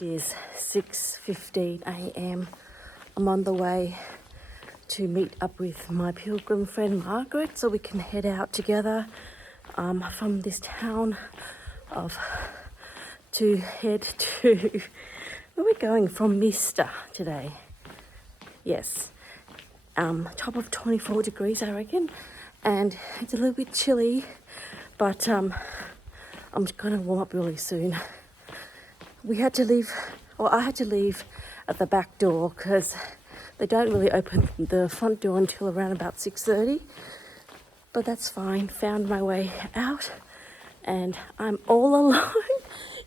It is 6:15 a.m. I'm on the way to meet up with my pilgrim friend Margaret so we can head out together from this town to head to where we're going, Fromista today. Yes, top of 24 degrees I reckon, and it's a little bit chilly, but I'm going to warm up really soon. I had to leave at the back door because they don't really open the front door until around about 6:30. But that's fine. Found my way out, and I'm all alone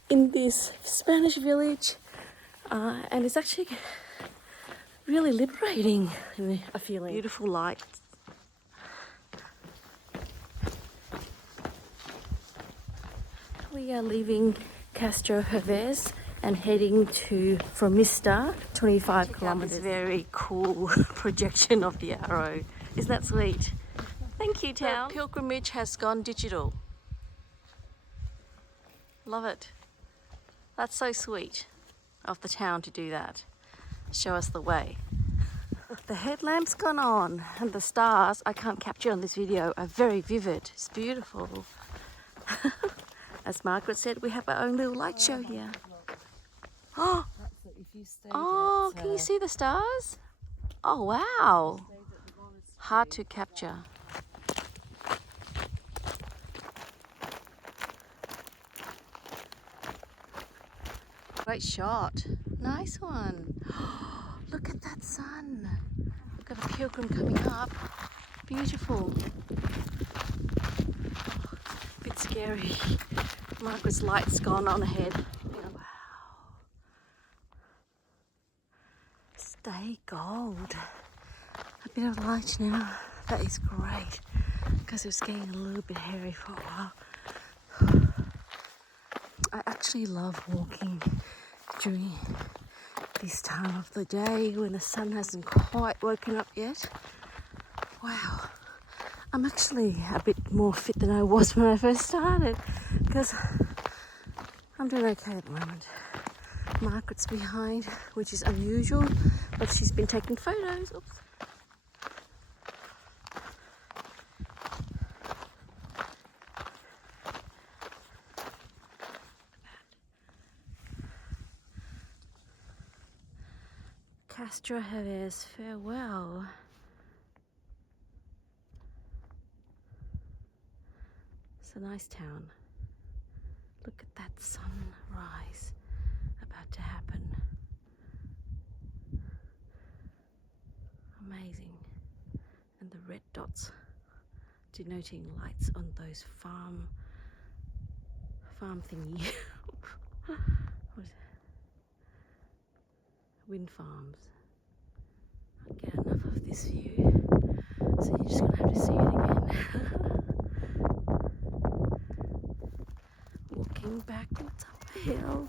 in this Spanish village, and it's actually really liberating. A feeling. Beautiful lights. We are leaving Castrojeriz and heading to Fromista, 25 kilometers. This very cool projection of the arrow. Isn't that sweet? Thank you, town. The pilgrimage has gone digital. Love it. That's so sweet of the town to do that. Show us the way. The headlamp's gone on and the stars I can't capture on this video are very vivid. It's beautiful. As Margaret said, we have our own little light show here. Oh, can you see the stars? Oh, wow. Hard to capture. Great shot. Nice one. Look at that sun. Look at the pilgrim coming up. Beautiful. Bit scary. Margaret's light's gone on ahead. Wow. Stay gold. A bit of light now. That is great because it was getting a little bit hairy for a while. I actually love walking during this time of the day when the sun hasn't quite woken up yet. Wow. I'm actually a bit more fit than I was when I first started because I'm doing okay at the moment. Margaret's behind, which is unusual, but she's been taking photos. Oops. Castrojeriz, farewell. It's a nice town. Look at that sunrise about to happen. Amazing. And the red dots denoting lights on those farm thingy. What is it? Wind farms. I can't get enough of this view, so you're just gonna have to see it again. Walking backwards up the hill.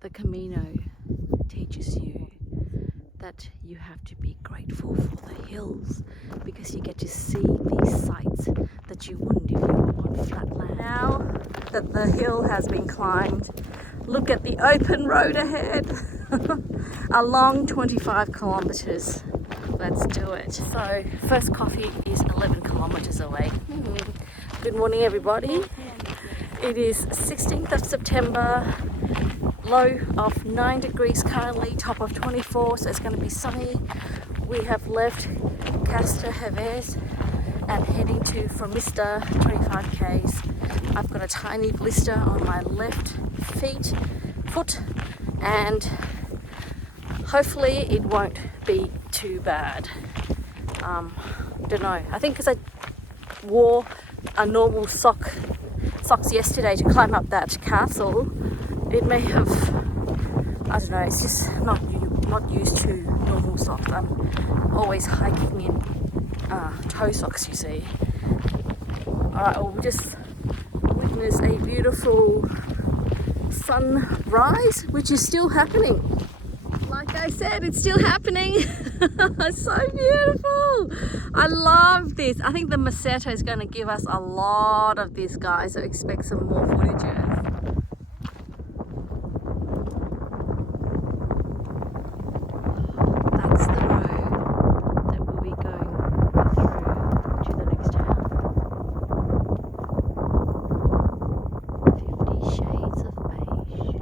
The Camino teaches you that you have to be grateful for the hills because you get to see these sights that you wouldn't if you were on flat land. Now that the hill has been climbed, look at the open road ahead. A long 25 kilometers. Let's do it. So first coffee is 11 kilometers away. Good morning, everybody. It is 16th of September. Low of 9 degrees currently, top of 24, so it's going to be sunny. We have left Castrojeriz and heading to Fromista, 25 k's. I've got a tiny blister on my left foot, and hopefully it won't be too bad. Don't know. I think because I wore a normal socks yesterday to climb up that castle, it may have, I don't know, it's just not used to normal socks. I'm always hiking in toe socks, you see. Alright, we'll just witness a beautiful sunrise, which is still happening. Like I said, it's still happening. So beautiful. I love this. I think the Meseta is going to give us a lot of this, guys, so expect some more footages. That's the road that we'll be going through to the next town. 50 Shades of Beige.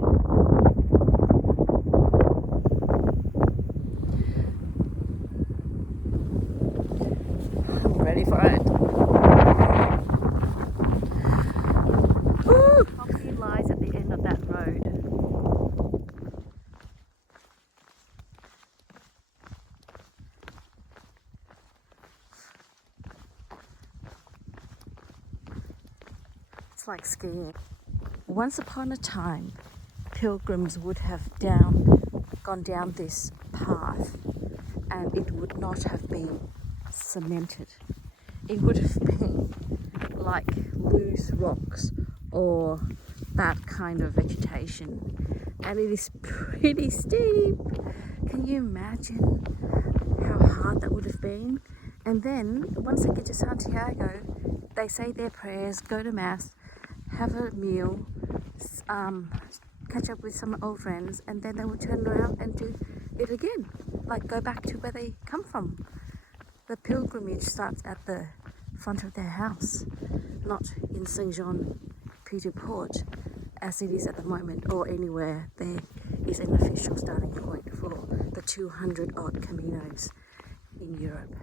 I'm ready for it. Ooh, coffee lies at the end of that road. It's like skiing. Once upon a time, pilgrims would have gone down this path, and it would not have been cemented. It would have been like loose rocks or that kind of vegetation, and it is pretty steep. Can you imagine how hard that would have been? And then once they get to Santiago, they say their prayers, go to mass, have a meal, catch up with some old friends, and then they will turn around and do it again, like go back to where they come from. The pilgrimage starts at the front of their house, not in Saint-Jean-Pied-de-Port as it is at the moment, or anywhere there is an official starting point for the 200 odd Caminos in Europe.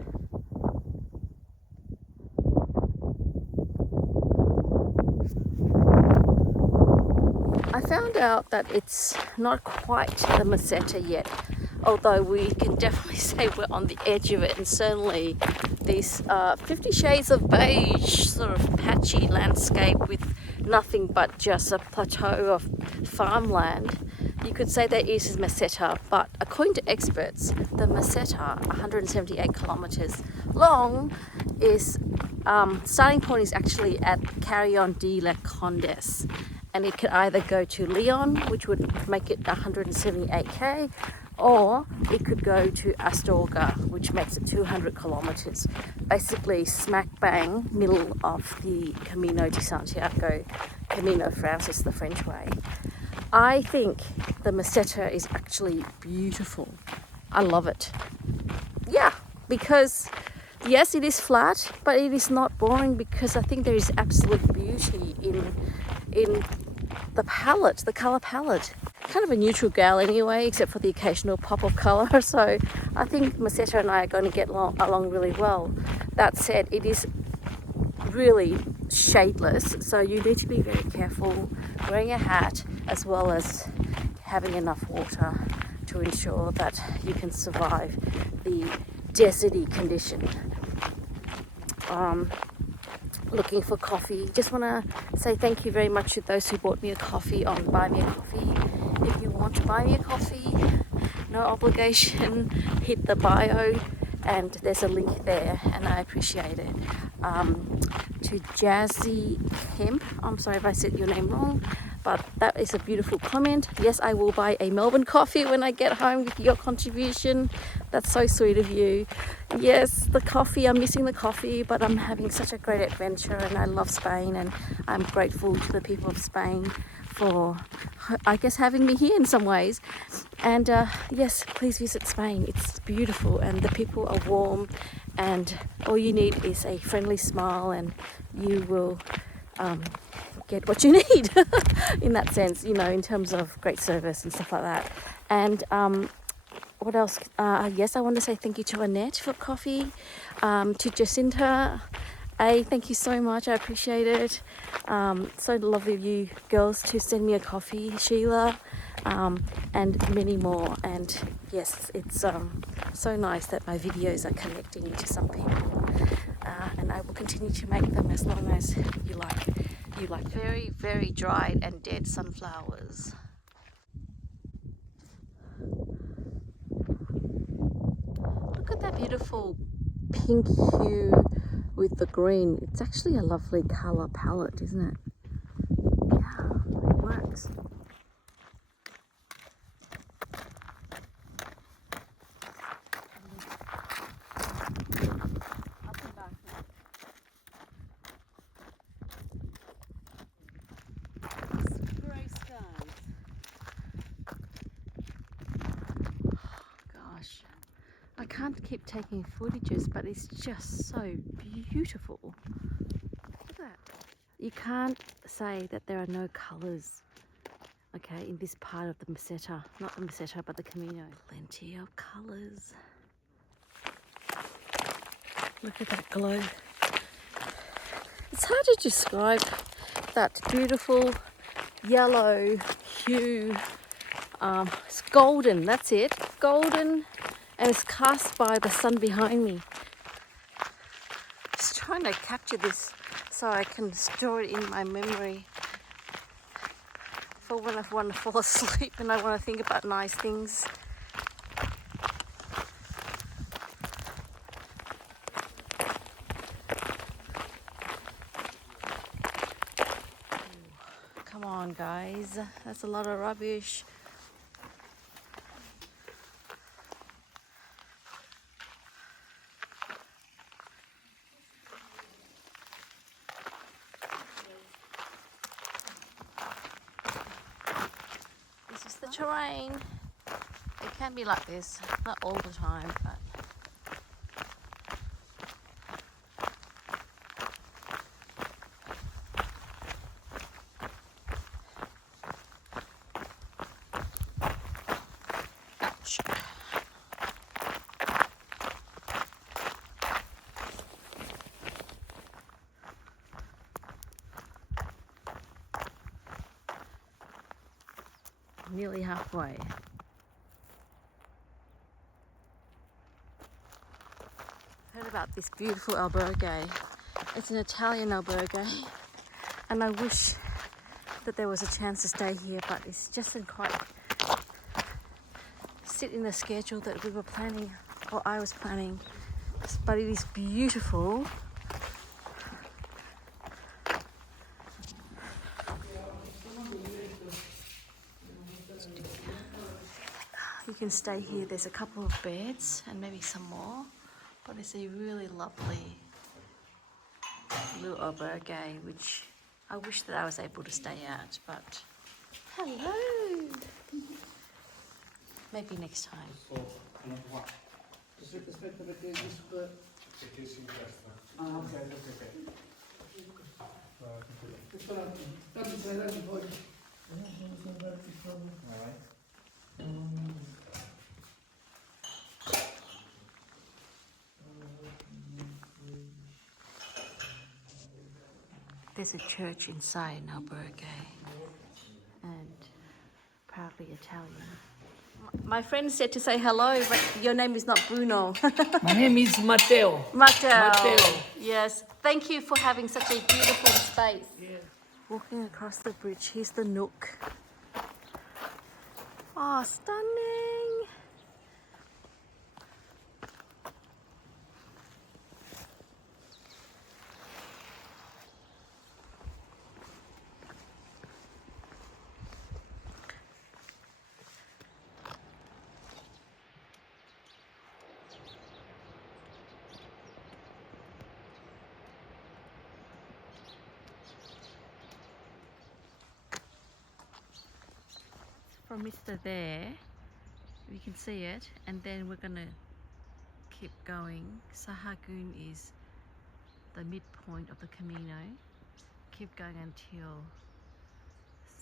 I found out that it's not quite the Meseta yet, although we can definitely say we're on the edge of it, and certainly this 50 Shades of Beige sort of patchy landscape with nothing but just a plateau of farmland. You could say that is Meseta, but according to experts, the Meseta, 178 kilometers long, is starting point is actually at Carrion de la Condes. And it could either go to Lyon, which would make it 178k, or it could go to Astorga, which makes it 200 kilometers. Basically, smack bang, middle of the Camino de Santiago, Camino Francis, the French way. I think the Meseta is actually beautiful. I love it. Yeah, because yes, it is flat, but it is not boring, because I think there is absolute beauty in the palette, the color palette. Kind of a neutral gal anyway, except for the occasional pop of color. So I think Meseta and I are going to get along really well. That said, it is really shadeless, so you need to be very careful wearing a hat as well as having enough water to ensure that you can survive the deserty condition. Looking for coffee. Just want to say thank you very much to those who bought me a coffee on Buy Me a Coffee. If you want to buy me a coffee, no obligation, hit the bio and there's a link there, and I appreciate it. To Jazzy Kemp, I'm sorry if I said your name wrong, but that is a beautiful comment. Yes, I will buy a Melbourne coffee when I get home with your contribution. That's so sweet of you. Yes, the coffee, I'm missing the coffee, but I'm having such a great adventure, and I love Spain, and I'm grateful to the people of Spain for, I guess, having me here in some ways. And yes, please visit Spain. It's beautiful, and the people are warm, and all you need is a friendly smile, and you will get what you need in that sense, you know, in terms of great service and stuff like that. And what else? Yes, I want to say thank you to Annette for coffee, to Jacinta. Thank you so much. I appreciate it. So lovely of you girls to send me a coffee, Sheila, and many more. And yes, it's so nice that my videos are connecting to some people, and I will continue to make them as long as you like. Very, very dried and dead sunflowers. Look at that beautiful pink hue with the green. It's actually a lovely color palette, isn't it? Yeah, it works. can't keep taking footages, but it's just so beautiful. Look at that. You can't say that there are no colours, okay, in this part of the Meseta. Not the Meseta, but the Camino. Plenty of colours. Look at that glow. It's hard to describe that beautiful yellow hue. It's golden, that's it. Golden, and it's cast by the sun behind me. Just trying to capture this so I can store it in my memory for when I want to fall asleep and I want to think about nice things. Come on, guys, that's a lot of rubbish. This is the terrain. It can be like this, not all the time, but ouch. Nearly halfway. Heard about this beautiful albergue. It's an Italian albergue, and I wish that there was a chance to stay here, but it just didn't quite sit in the schedule that we were planning, or I was planning. But it is beautiful. You can stay here. There's a couple of beds and maybe some more, but it's a really lovely little albergue, which I wish that I was able to stay at, but hello! Maybe next time. Aspetta perché giusto perché si incastra. Ah, ok. Tanti sei dati poi. There's a church inside an albergue, and proudly Italian. My friend said to say hello, but your name is not Bruno. My name is Matteo. Matteo. Yes. Thank you for having such a beautiful space. Yeah. Walking across the bridge, here's the Nook. Oh, stunning. Fromista there, we can see it, and then we're gonna keep going. Sahagún is the midpoint of the Camino. Keep going until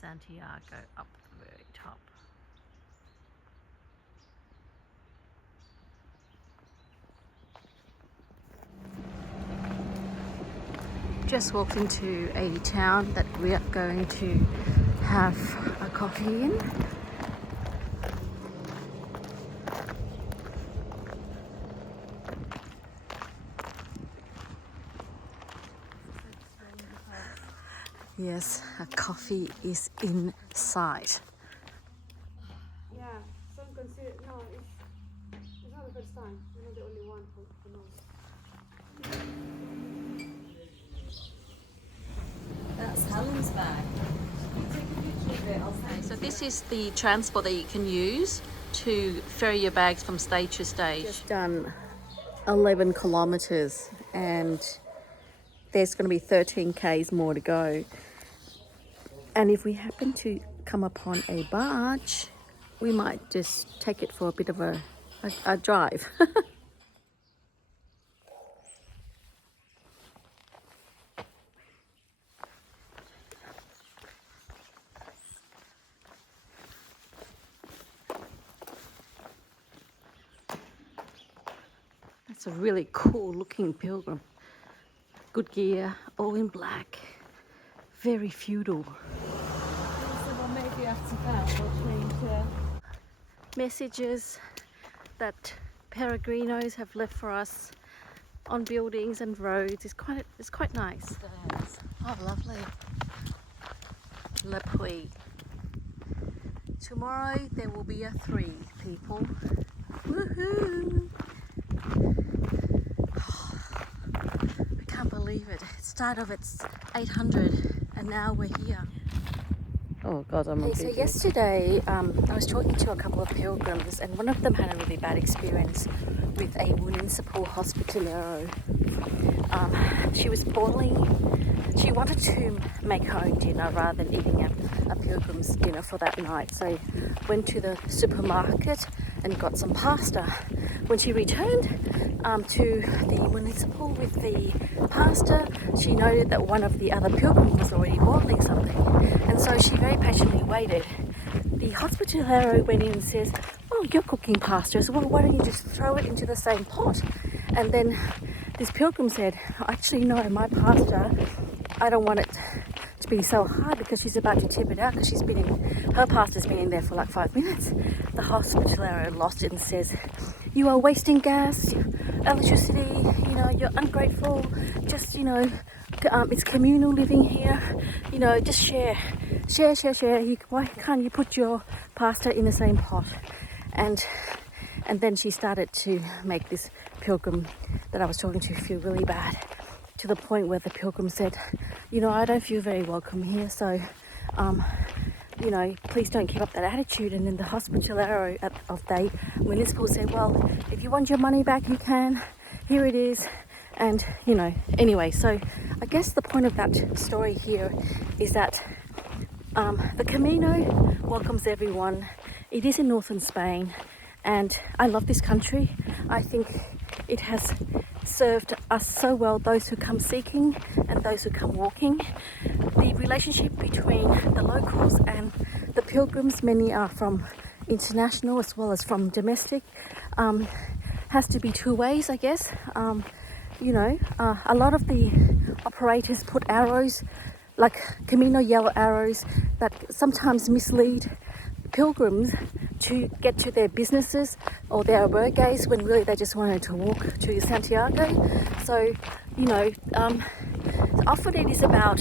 Santiago up the very top. Just walked into a town that we are going to have a coffee in. Yes, a coffee is inside. Yeah, some consider it's not the first time. You're not the only one who knows. That's Helen's bag. Okay, so this is the transport that you can use to ferry your bags from stage to stage. Just done 11 kilometers and there's going to be 13 k's more to go. And if we happen to come upon a barge, we might just take it for a bit of a drive. It's a really cool looking pilgrim. Good gear, all in black. Very feudal. Maybe after that we'll change Messages that peregrinos have left for us on buildings and roads. It's quite nice. Oh, lovely. Le Puy. Tomorrow there will be a 3, people. Woohoo! I can't believe it. It started off at 800 and now we're here. Oh God, I'm so yesterday I was talking to a couple of pilgrims and one of them had a really bad experience with a municipal hospitalero. She was boiling. She wanted to make her own dinner rather than eating a pilgrim's dinner for that night. So went to the supermarket and got some pasta. When she returned to the municipal with the pasta, she noted that one of the other pilgrims was already boiling something. And so she very patiently waited. The hospitalero went in and says, "Oh, you're cooking pasta as well. Why don't you just throw it into the same pot?" And then this pilgrim said, "Actually, no, my pasta, I don't want it to be so hard," because she's about to tip it out because her pasta's been in there for like 5 minutes. The hospitalero lost it and says, "You are wasting gas, electricity, you're ungrateful, just, it's communal living here, just share. Why can't you put your pasta in the same pot?" And then she started to make this pilgrim that I was talking to feel really bad, to the point where the pilgrim said, "I don't feel very welcome here, so, please don't keep up that attitude." And then the hospitalero of the municipal said, "Well, if you want your money back, you can. Here it is." And, anyway, so I guess the point of that story here is that the Camino welcomes everyone. It is in northern Spain, and I love this country. I think it has served us so well, those who come seeking and those who come walking. The relationship between the locals and the pilgrims, many are from international as well as from domestic, has to be 2 ways, I guess. A lot of the operators put arrows, like Camino yellow arrows, that sometimes mislead pilgrims to get to their businesses or their albergues when really they just wanted to walk to Santiago. So, often it is about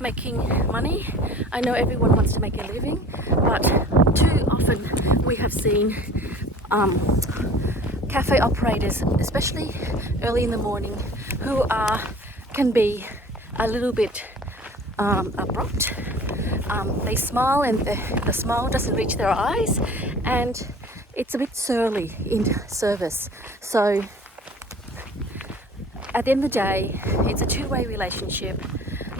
making money. I know everyone wants to make a living, but too often we have seen cafe operators, especially early in the morning, who can be a little bit abrupt. They smile and the smile doesn't reach their eyes, and it's a bit surly in service. So at the end of the day, it's a 2-way relationship.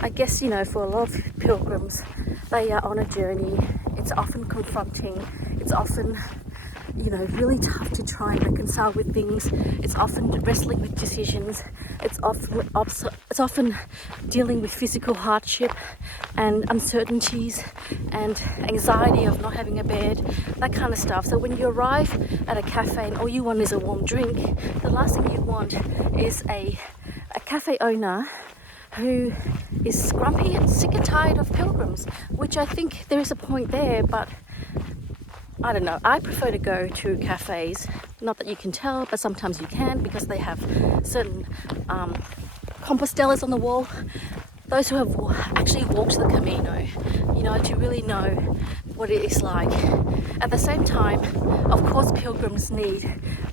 I guess, for a lot of pilgrims, they are on a journey. It's often confronting. It's often, really tough to try and reconcile with things. It's often wrestling with decisions. It's often dealing with physical hardship and uncertainties and anxiety of not having a bed, that kind of stuff. So when you arrive at a cafe and all you want is a warm drink, the last thing you want is a cafe owner who is grumpy and sick and tired of pilgrims, which I think there is a point there, but I don't know. I prefer to go to cafes, not that you can tell, but sometimes you can, because they have certain compostellas on the wall. Those who have actually walked the Camino, to really know what it is like. At the same time, of course, pilgrims need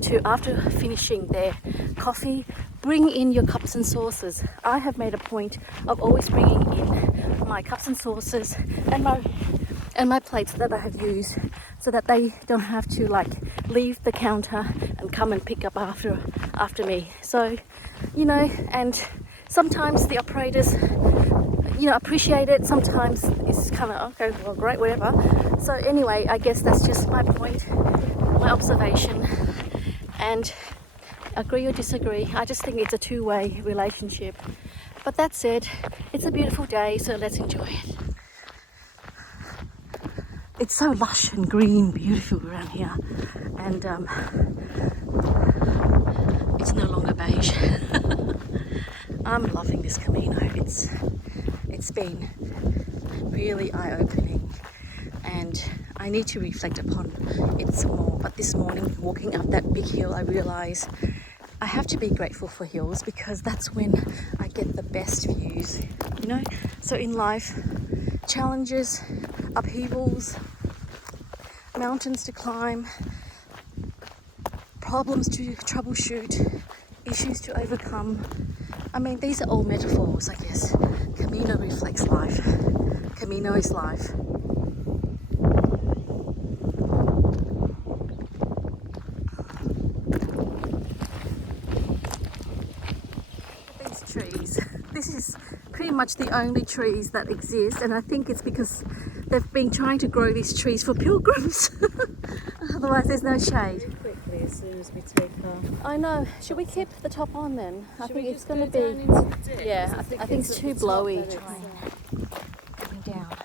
to, after finishing their coffee, bring in your cups and saucers. I have made a point of always bringing in my cups and saucers and my plates that I have used, so that they don't have to leave the counter and come and pick up after me. So, and sometimes the operators, appreciate it. Sometimes it's kind of, okay, well, great, whatever. So anyway, I guess that's just my point, my observation, and agree or disagree. I just think it's a 2-way relationship. But that said, it's a beautiful day, so let's enjoy it. It's so lush and green, beautiful around here, and It's no longer beige. I'm loving this Camino. It's been really eye-opening, and I need to reflect upon it some more. But this morning, walking up that big hill, I realised I have to be grateful for hills, because that's when I get the best views, you know? So in life, challenges, upheavals, mountains to climb, problems to troubleshoot, issues to overcome. I mean, these are all metaphors, I guess. Camino reflects life. Camino is life. These trees. This is pretty much the only trees that exist, and I think it's because they've been trying to grow these trees for pilgrims. Otherwise there's no shade. Quickly, as soon as we take off. I know. Should we keep the top on then? I think it's going to down be... into the dip? Yeah, Because I think it's too blowy. Going Going down.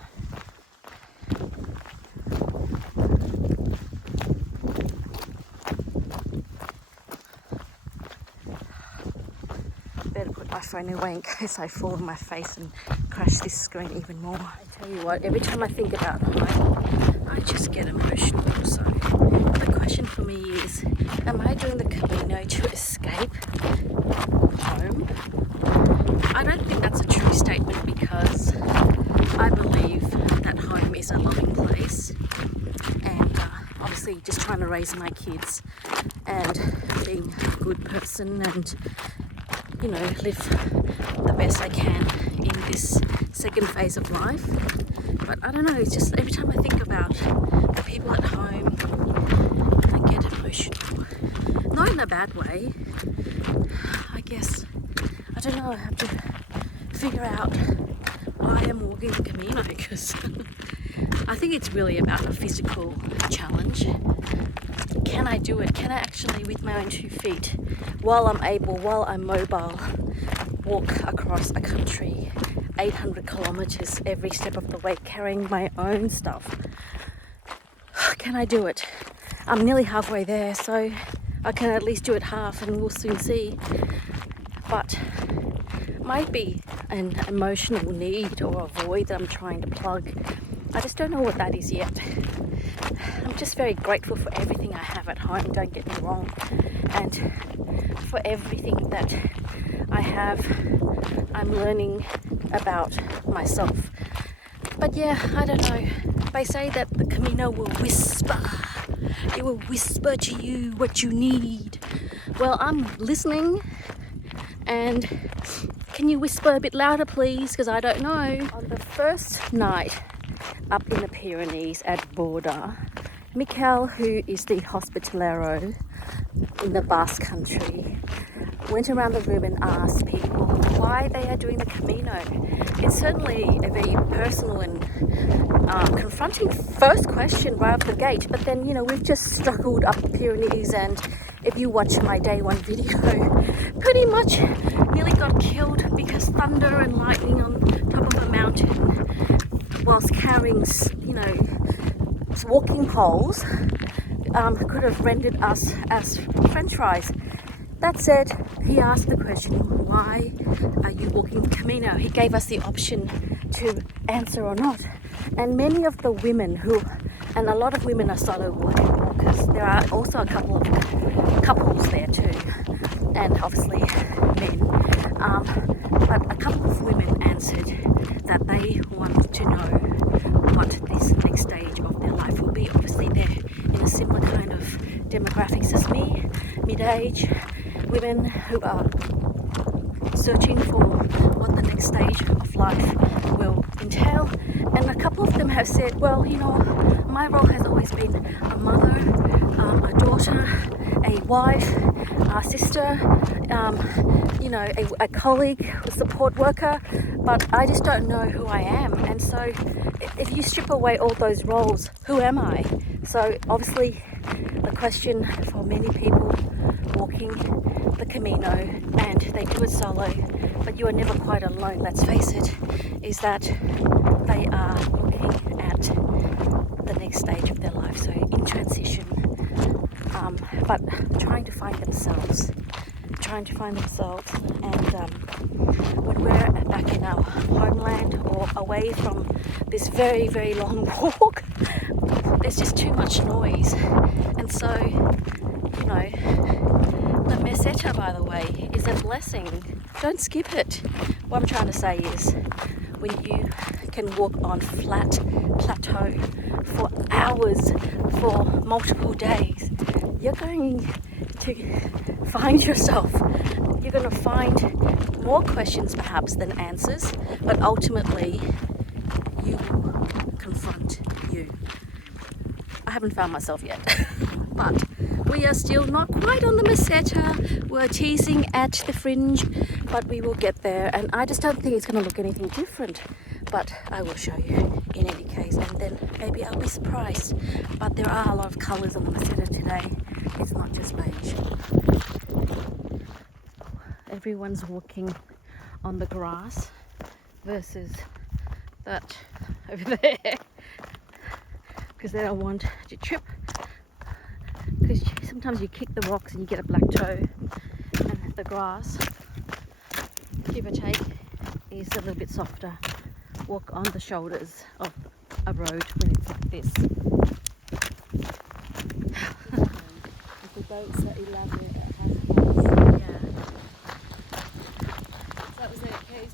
Better put my phone away in case I fall on my face and crash this screen even more. I tell you what, every time I think about home, I just get emotional. So the question for me is, am I doing the Camino to escape home? I don't think that's a true statement, because I believe that home is a loving place, and obviously just trying to raise my kids and being a good person and, you know, live the best I can in this second phase of life. But I don't know, it's just every time I think about the people at home, I get emotional. Not in a bad way. I guess, I don't know, I have to figure out why I'm walking the Camino, because I think it's really about a physical challenge. Can I do it? Can I actually, with my own 2 feet, while I'm able, while I'm mobile, walk across a country 800 kilometers every step of the way, carrying my own stuff? Can I do it? I'm nearly halfway there, so I can at least do it half, and we'll soon see. But might be an emotional need or a void that I'm trying to plug. I just don't know what that is yet. I'm just very grateful for everything I have at home, don't get me wrong, and for everything that I have, I'm learning about myself. But yeah, I don't know. They say that the Camino will whisper. It will whisper to you what you need. Well, I'm listening, and can you whisper a bit louder, please? Because I don't know. On the first night up in the Pyrenees at Borda, Mikel, who is the hospitalero in the Basque country, went around the room and asked people why they are doing the Camino. It's certainly a very personal and confronting first question right off the gate, but then, you know, we've just struggled up the Pyrenees, and if you watch my day one video, pretty much nearly got killed because thunder and lightning on top of a mountain whilst carrying, you know, walking poles could have rendered us as french fries. That said, he asked the question, why are you walking the Camino? He gave us the option to answer or not. And many of the women and a lot of women are solo walkers. There are also a couple of couples there too, and obviously men. But a couple of women answered that they want to know what this next stage of their life will be. Obviously they're in a similar kind of demographics as me, mid-age women who are searching for what the next stage of life will entail. And a couple of them have said, well, you know, my role has always been a mother, a daughter, a wife, a sister, you know, a colleague, a support worker, but I just don't know who I am. And so if you strip away all those roles, who am I? So obviously the question for many people walking the Camino, and they do it solo, but you are never quite alone, let's face it, is that they are looking at the next stage of their life, so in transition, but trying to find themselves. trying to find themselves. And when we're back in our homeland or away from this very, very long walk, there's just too much noise. And so, you know, the meseta, by the way, is a blessing. Don't skip it. What I'm trying to say is, when you can walk on flat plateau for hours, for multiple days, you're going to find yourself. You're going to find more questions perhaps than answers, but ultimately you confront you. I haven't found myself yet, but we are still not quite on the meseta. We're teasing at the fringe, but we will get there, and I just don't think it's going to look anything different, but I will show you in any case, and then maybe I'll be surprised. But there are a lot of colours on the meseta today. It's not just beige. Everyone's walking on the grass versus that over there, because they don't want to trip, because sometimes you kick the rocks and you get a black toe, and the grass, give or take, is a little bit softer. Walk on the shoulders of a road when it's like this. The boats are elaborate at half. Yeah. That was okay.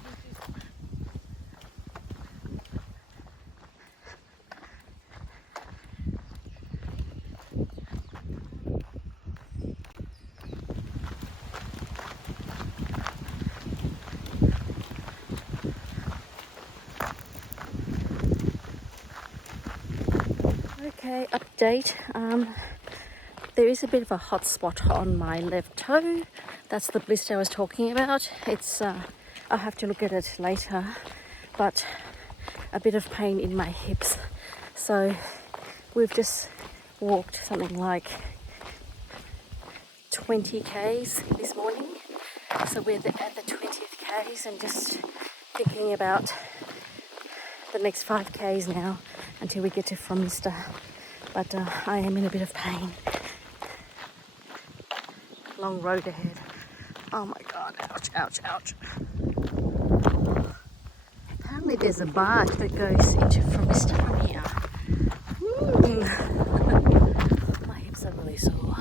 Okay, update. There is a bit of a hot spot on my left toe. That's the blister I was talking about. It's I'll have to look at it later, but a bit of pain in my hips. So we've just walked something like 20 k's this morning. So we're at the 20th k's and just thinking about the next 5 k's now until we get to Fromista. But I am in a bit of pain. Long road ahead. Oh my god, ouch, ouch, ouch. Apparently there's a barge that goes into Fromista from here. My hips are really sore.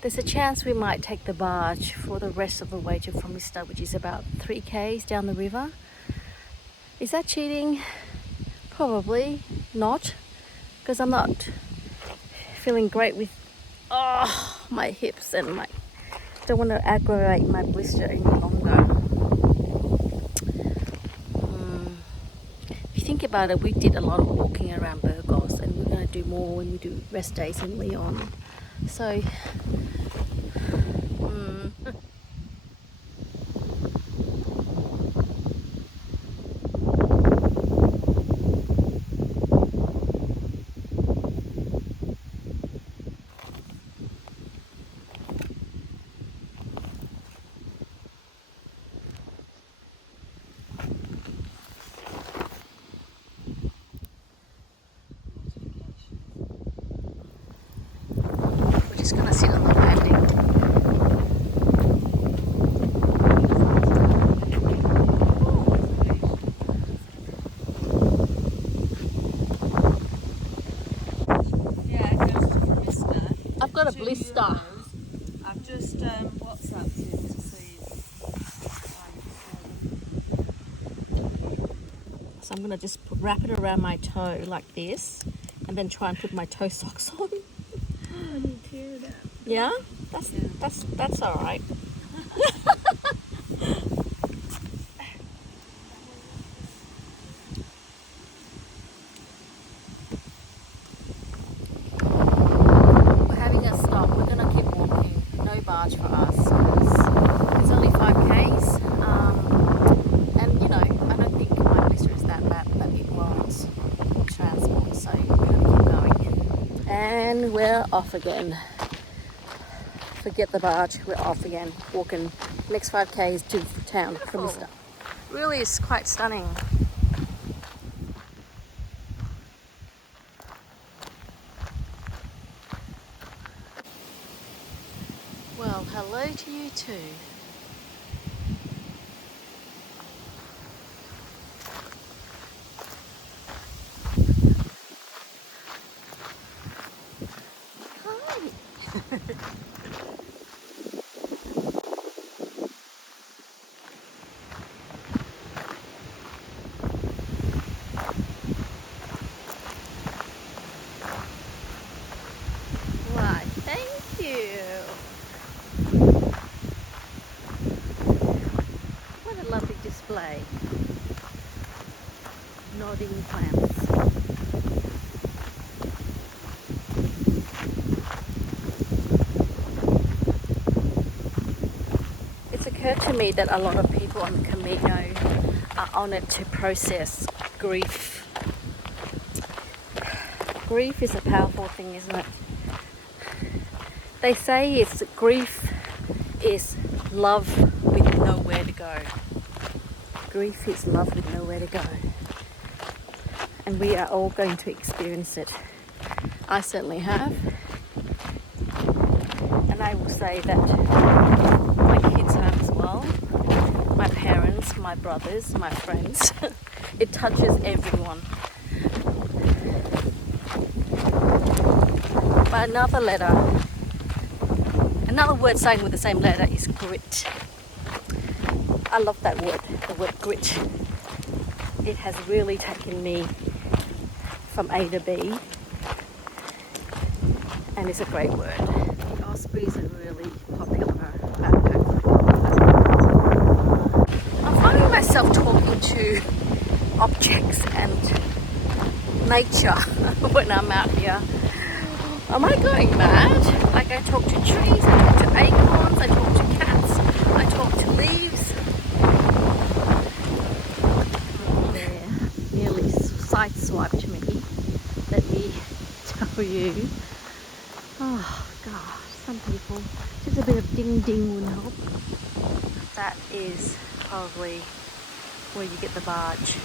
There's a chance we might take the barge for the rest of the way to Fromista, which is about 3 k's down the river. Is that cheating? Probably not, because I'm not feeling great with my hips, and my don't want to aggravate my blister any longer. If you think about it, we did a lot of walking around Burgos, and we're going to do more when we do rest days in Leon. So we're just going to sit on the landing. Yeah, it goes to Fromista. I've got a blister. I've just WhatsApped him to see So I'm going to just wrap it around my toe like this, and then try and put my toe socks on. I didn't hear that. Yeah, that's all right. We're having a stop. We're gonna keep walking. No barge for us. It's only 5 k's, and you know, I don't think my blister is that bad that it warrants transport. So we're gonna keep going, and we're off again. Forget the barge, we're off again, walking next 5 k's to town from Fromista. Really is quite stunning. hello to you too. Why, thank you. What a lovely display. Nodding plants. It's occurred to me that a lot of people on the Camino are on it to process grief. Grief is a powerful thing, isn't it? They say it's grief is love with nowhere to go. Grief is love with nowhere to go. And we are all going to experience it. I certainly have. And I will say that my kids have as well. My parents, my brothers, my friends. It touches everyone. But another word starting with the same letter is grit. I love that word, the word grit. It has really taken me from A to B, and it's a great word. The Ospreys are really popular backpack. I'm finding myself talking to objects and nature when I'm out here. Am I going mad? Like, I talk to trees, I talk to acorns, I talk to cats, I talk to leaves. There, nearly sideswiped me. Let me tell you. Oh gosh, some people, just a bit of ding ding would help. That is probably where you get the barge.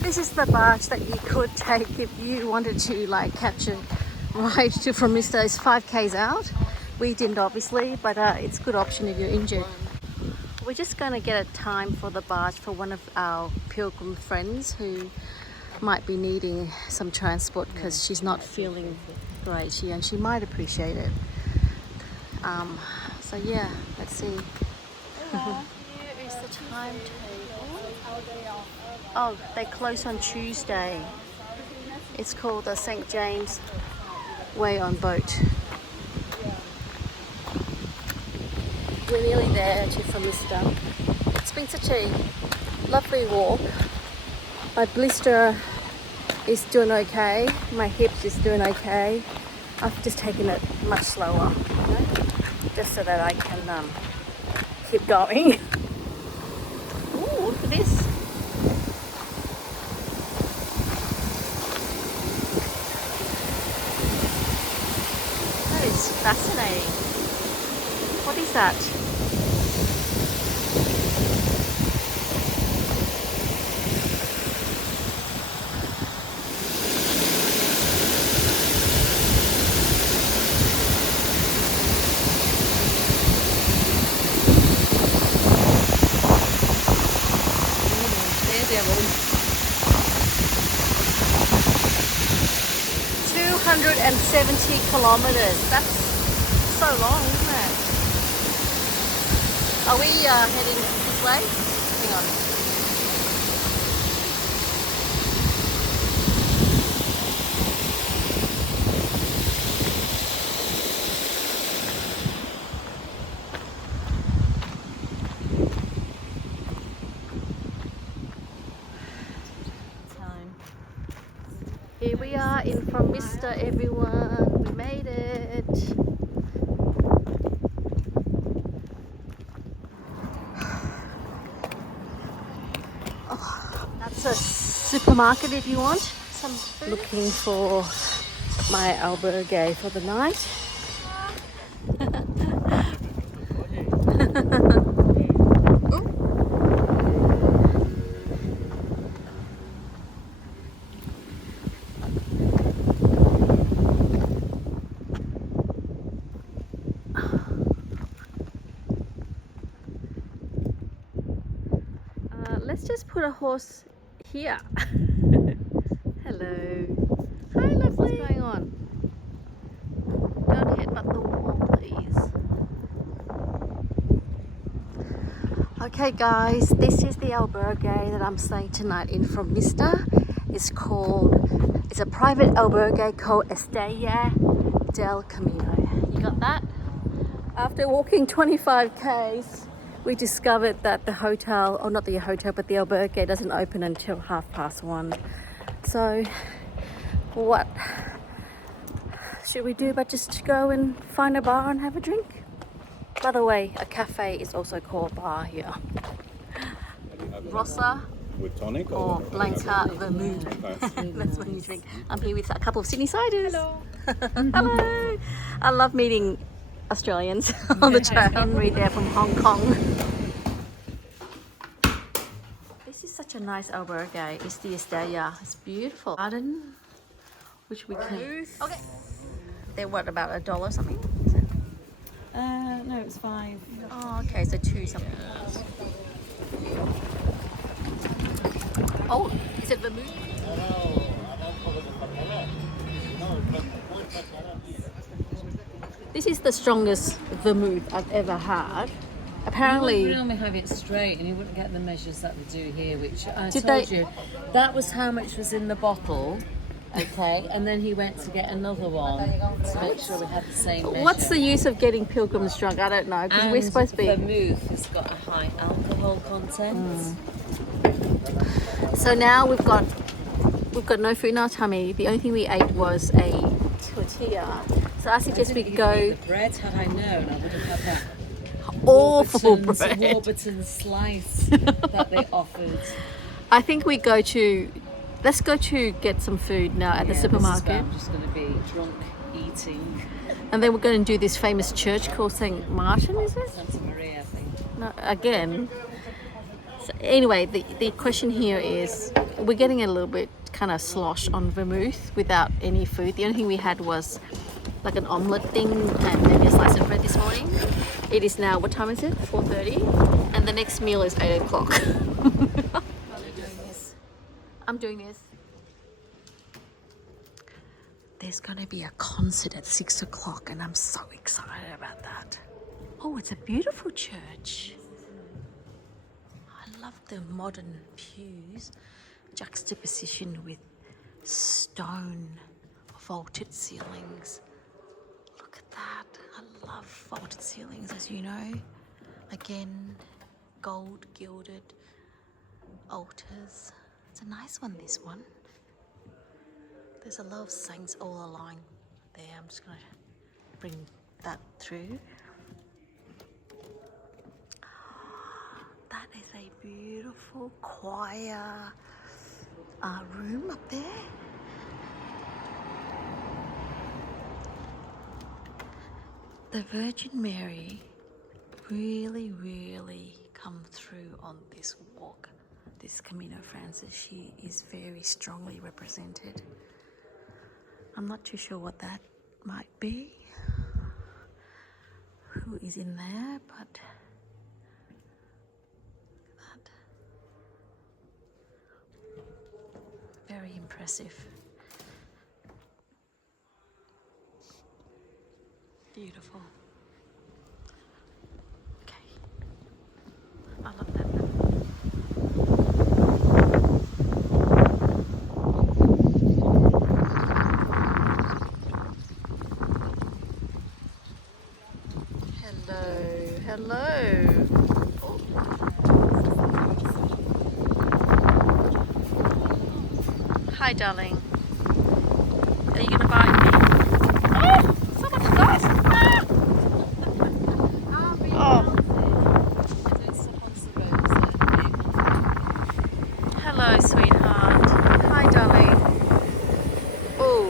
This is the barge that you could take if you wanted to like catch a ride to Fromista. It's 5k's out. We didn't obviously, but it's a good option if you're injured. We're just going to get a time for the barge for one of our pilgrim friends who might be needing some transport because she's not feeling great and she might appreciate it. So yeah, let's see. Here is the timetable. Oh, they close on Tuesday. It's called the St. James Way on boat. We're nearly there to Fromista. It's been such a lovely walk. My blister is doing okay. My hips is doing okay. I've just taken it much slower, you know, just so that I can keep going. Ooh, look at this. That is fascinating. What is that? Daredevil. 270 kilometers. That's so long, isn't it? Are we heading this way? Hang on. Here we are in Fromista, everyone. We made it. Oh, that's a supermarket if you want some food. Looking for my albergue for the night. just put a horse here. Hello. Hi, lovely. What's going on? Don't headbutt the wall, please. Okay, guys, this is the albergue that I'm staying tonight in Fromista. It's a private albergue called Estrella del Camino. You got that? After walking 25 k's, we discovered that the hotel, or not the hotel, but the albergue doesn't open until 1:30. So, what should we do but just go and find a bar and have a drink? By the way, a cafe is also called bar here. Rossa with tonic or Blanca Vermouth. That's when you drink. I'm here with a couple of Sydney ciders. Hello. Hello. I love meeting Australians on the train. Henry there from Hong Kong. This is such a nice albergue. It's the Estrella. It's beautiful. Garden, which we can. Okay. They're what, about $1 something? Is it? No, it's 5. Oh, okay, so 2 something. Oh, is it vermouth? This is the strongest vermouth I've ever had. Apparently, You normally have it straight, and you wouldn't get the measures that we do here. Which I Did told they- you, that was how much was in the bottle. Okay, and then he went to get another one to make sure we had the same measure. what's the use of getting pilgrims drunk? I don't know, because we're And supposed to be. vermouth has got a high alcohol content. So now we've got no food in our tummy. The only thing we ate was a tortilla. So I suggest we Didn't go even eat the bread. Had I known, I would have had that awful Warburton's- bread. Warburton slice that they offered. I think let's go to get some food now at the Yeah, supermarket. this is where I'm just going to be drunk eating. And then we're going to do this famous church called St. Martin, is it? Santa Maria, I think. No, again. So anyway, the question here is, we're getting a little bit kind of slosh on vermouth without any food. The only thing we had was like an omelette thing and maybe a slice of bread this morning. It is now, what time is it? 4:30. And the next meal is 8 o'clock. I'm doing this. There's going to be a concert at 6 o'clock and I'm so excited about that. Oh, it's a beautiful church. I love the modern pews juxtaposition with stone vaulted ceilings. Look at that. I love vaulted ceilings, as you know. Again, gold gilded altars. It's a nice one, this one. There's a lot of saints all along there. I'm just going to bring that through. That is a beautiful choir room up there. The Virgin Mary really come through on this walk, this Camino Francis. She is very strongly represented. I'm not too sure what that might be, who is in there, but that very impressive. Beautiful. Okay. I love that. Hello. Oh. Hi, darling. Are you gonna buy me? Oh, so much dust! Ah! Oh. Hello, sweetheart. Hi, darling. Oh.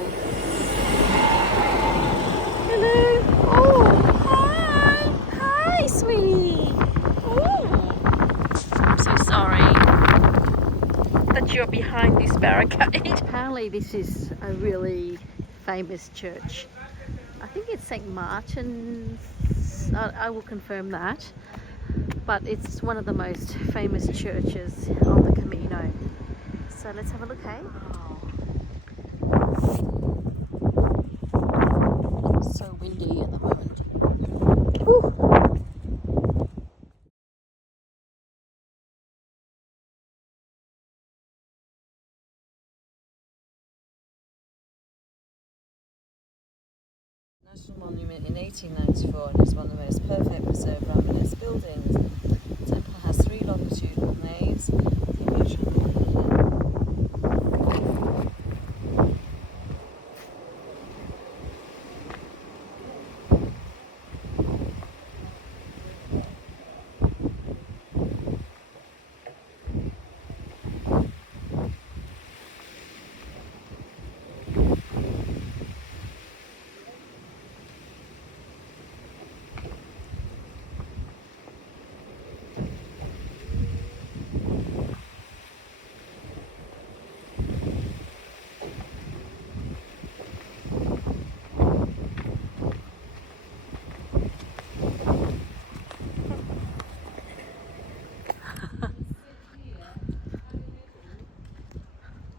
Hello. Oh, hi. Hi, sweetie. Oh. I'm so sorry that you're behind this barricade. Apparently, this is a really famous church. I think it's St. Martin's. I will confirm that. but it's one of the most famous churches on the Camino. So let's have a look, hey? So windy at the moment. Woo. National monument in 1894 and is one of the most perfect preserved Romanesque buildings. The temple has 3 longitudinal naves. The usual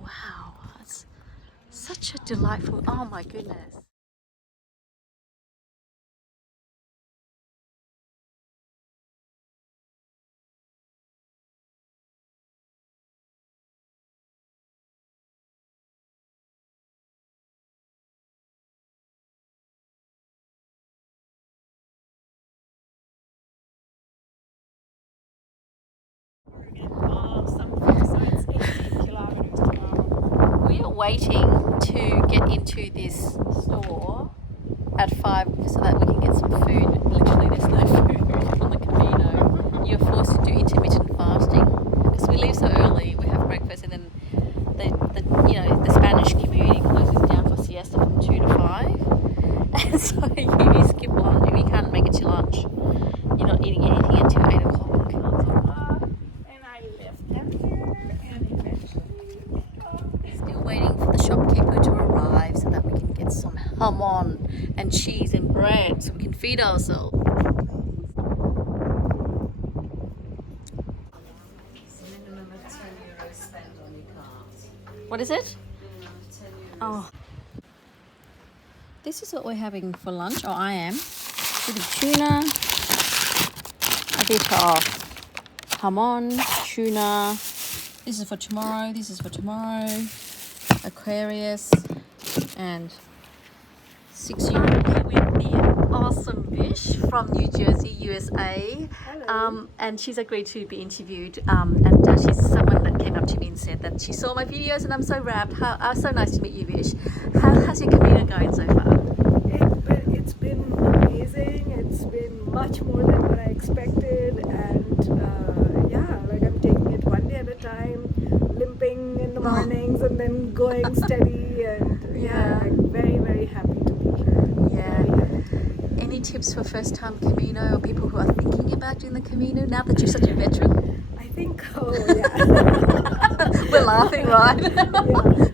Wow, that's such a delightful, oh my goodness. We are waiting to get into this store at 5 so that we can get some food. Literally, there's no food on the Camino. You're forced to do intermittent fasting because we leave so early. We have breakfast and then the Spanish community closes down for siesta from 2 to 5. And so you skip lunch. If you can't make it to lunch, you're not eating anything until 8 o'clock. And I left them here, and eventually Still waiting for the shopkeeper to arrive so that we can get some jamon and cheese and bread so we can feed ourselves. It's a minimum of €10 spent on your cart. What is it? Minimum of €10. Oh. This is what we're having for lunch, or I am. A bit of tuna, a bit of jamon, tuna. This is for tomorrow, this is for tomorrow. Aquarius and €6 with the awesome Vish from New Jersey, USA. And she's agreed to be interviewed. And she's someone that came up to me and said that she saw my videos and I'm so wrapped. So nice to meet you, Vish. How's your Camino going so far? it's been amazing. It's been much more than what I expected, and yeah, like I'm taking it one day at a time, limping in the mornings and then going steady, and yeah, like very, very happy to be here. Yeah. Very happy. Any tips for first-time Camino or people who are thinking about doing the Camino now that you're such a veteran? I think, oh yeah. We're laughing, right? Yeah.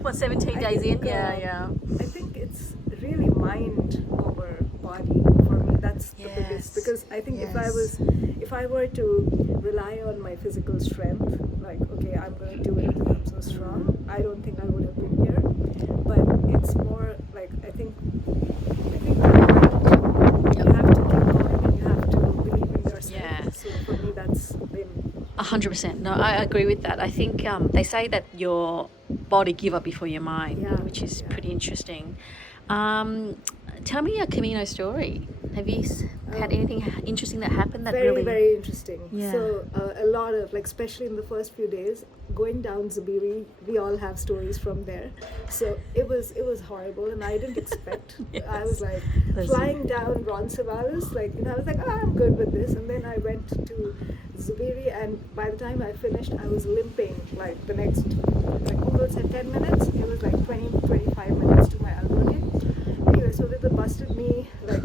What, 17 I days think, in? Yeah. I think it's really mind over body for me. That's the biggest, because I think if I were to rely on my physical strength, like okay, I'm going to do it because I'm so strong, I don't think I would have been here. But it's more like I think you have to keep going and you have to believe in yourself. Yeah. So for me, that's been 100%. No, I agree with that. I think they say that your body give up before your mind, Yeah, which is yeah. pretty interesting. Tell me your Camino story. Have you had anything interesting that happened that very, really... very interesting. Yeah. So a lot of, like, especially in the first few days, going down Zubiri, we all have stories from there. So it was horrible, and I didn't expect. I was like flying down Roncesvalles, like, I was like, oh, I'm good with this, and then I went to Zubiri, and by the time I finished, I was limping. Like the next, like Google said 10 minutes, it was like 20-25 minutes to my albergue. Anyway, so with the busted knee, like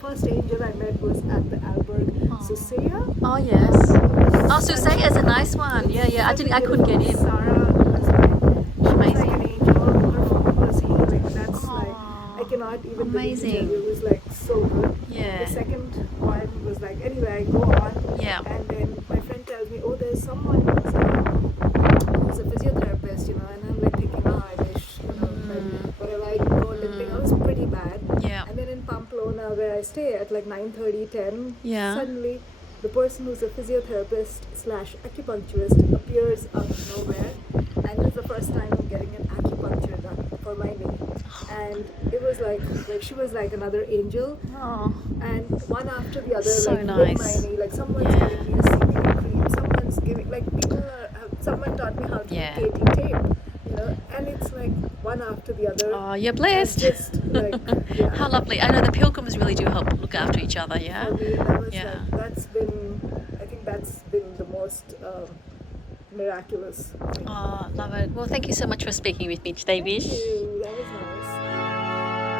first angel I met was at the albergue, Susaya. Oh, yes. Oh, Susaya is a nice one. Yeah. I couldn't get in. Sarah was like, Amazing. an angel. Her phone was healing. That's like, I cannot even believe Amazing. it. It was like so good. Yeah. The second one was like, anyway, I go on. Yeah. And then at like 9:30, 10. Yeah. Suddenly, the person who's a physiotherapist slash acupuncturist appears out of nowhere, and this is the first time I'm getting an acupuncture done for my knee. And it was like she was like another angel, Oh, and one after the other, So like with nice. my knee, like someone's Yeah. giving me a CBD cream, someone's giving, like people are, someone taught me how to Yeah. do KT tape, you know, and it's like one after the other. oh, you're And blessed. just like, yeah. How lovely. I know the pilgrims really do help look after each other, yeah? For me, that was Yeah. like, I think that's been the most miraculous thing. Oh, love it. Well, thank you so much for speaking with me today, Vish. Thank you. That was nice.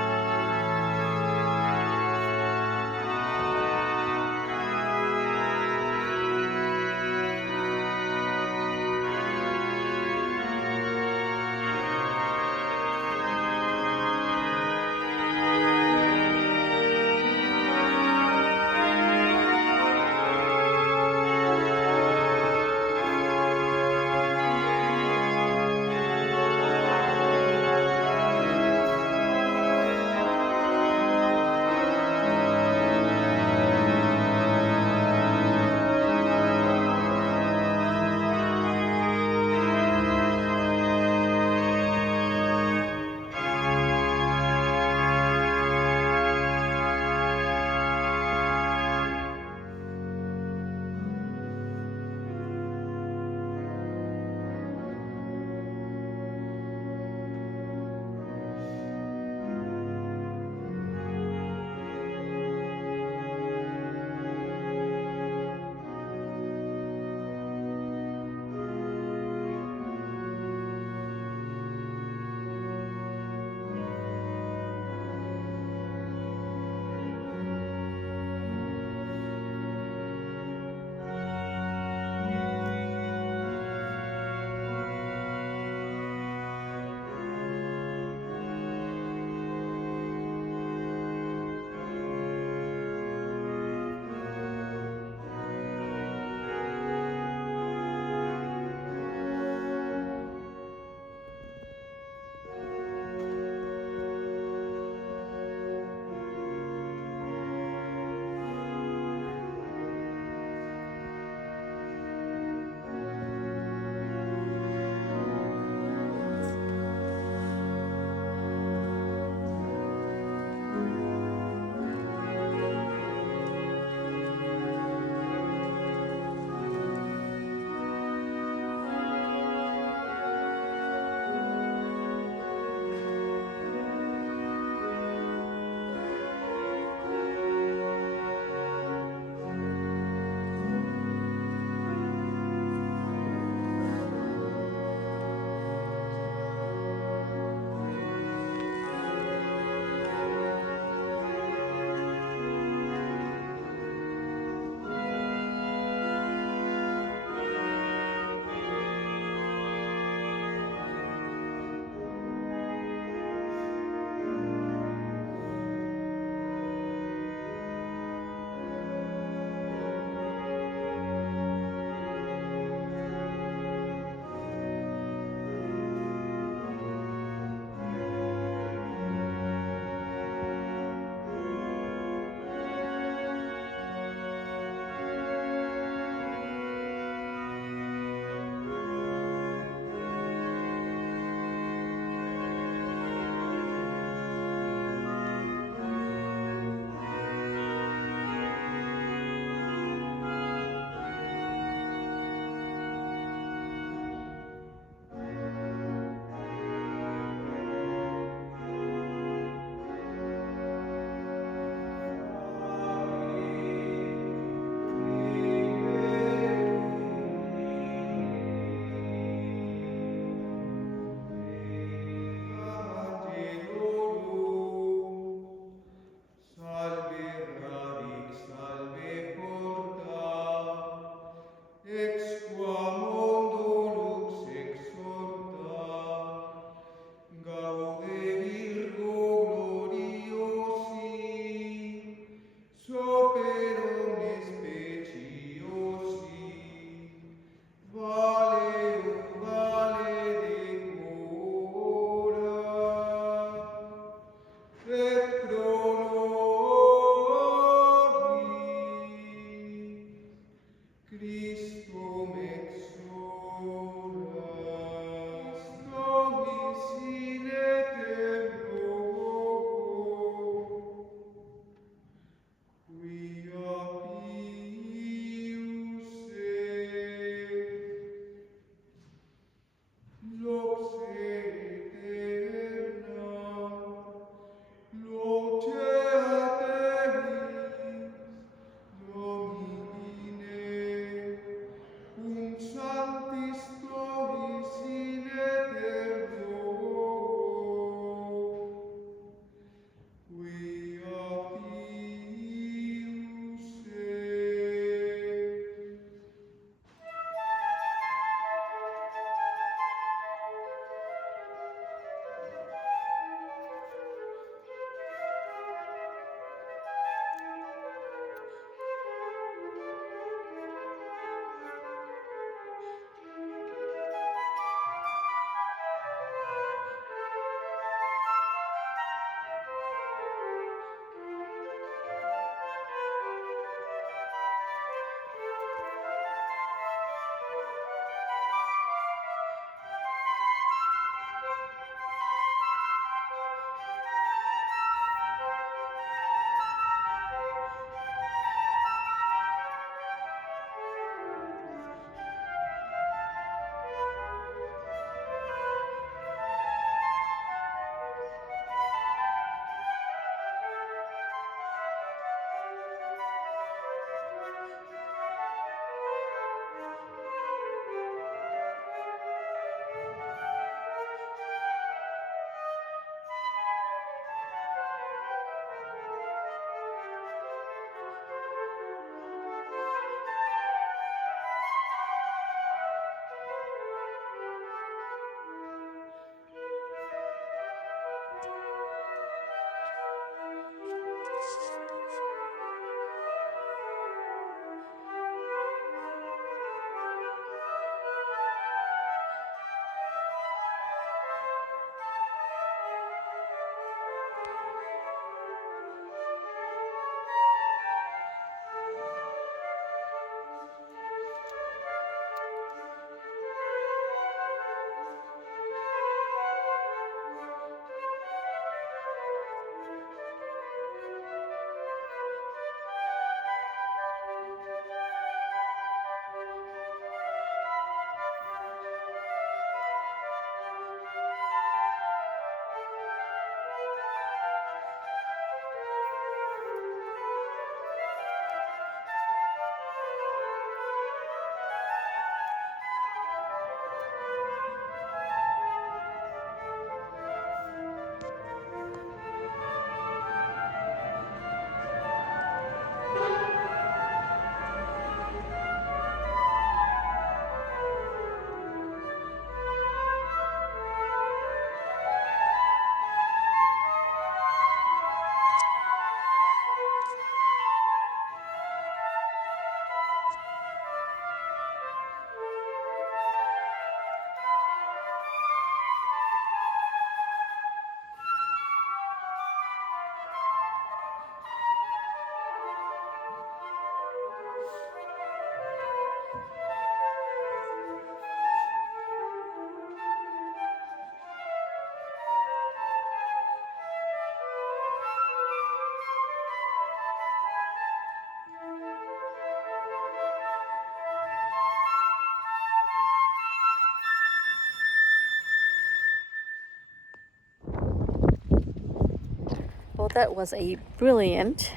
Well, that was a brilliant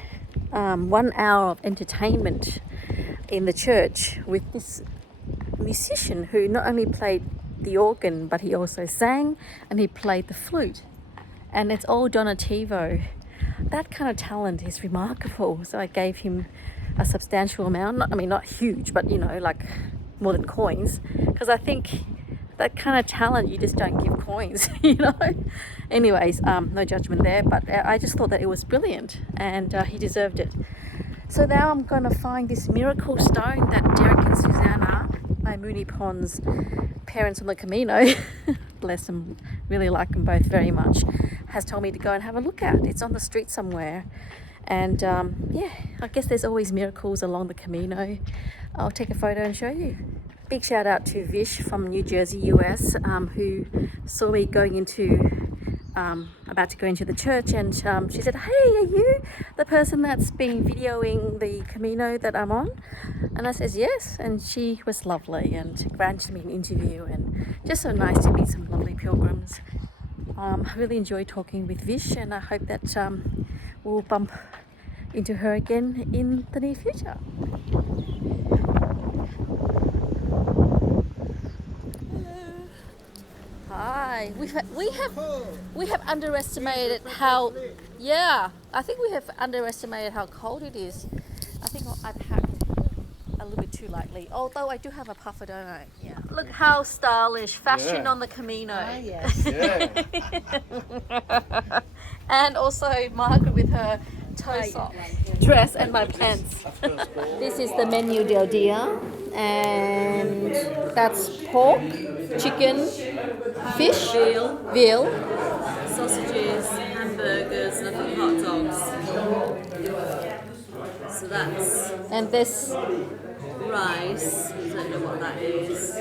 1 hour of entertainment in the church with this musician who not only played the organ, but he also sang and he played the flute. And it's all donativo. That kind of talent is remarkable. So I gave him a substantial amount. Not huge, but like more than coins. Because I think that kind of talent, you just don't give coins, Anyways, no judgment there, but I just thought that it was brilliant and he deserved it. So now I'm going to find this miracle stone that Derek and Susanna, my Mooney Pond's parents on the Camino, bless them, really like them both very much, has told me to go and have a look at. It's on the street somewhere. And I guess there's always miracles along the Camino. I'll take a photo and show you. Big shout out to Vish from New Jersey, US, who saw me going about to go into the church, and she said, "Hey, are you the person that's been videoing the Camino that I'm on?" And I says, "Yes," and she was lovely and granted me an interview, and just so nice to meet some lovely pilgrims. I really enjoyed talking with Vish, and I hope that we'll bump into her again in the near future. Hi, we have underestimated how, I think we have underestimated how cold it is. I think I packed a little bit too lightly, although I do have a puffer, don't I? Yeah. Look how stylish, fashion on the Camino. Yes. Yeah. And also Margaret with her toe sock dress and my pants. This is the menu del dia, and that's pork, chicken, fish, veal, Sausages, hamburgers, and I think hot dogs. So that's and this rice. I don't know what that is.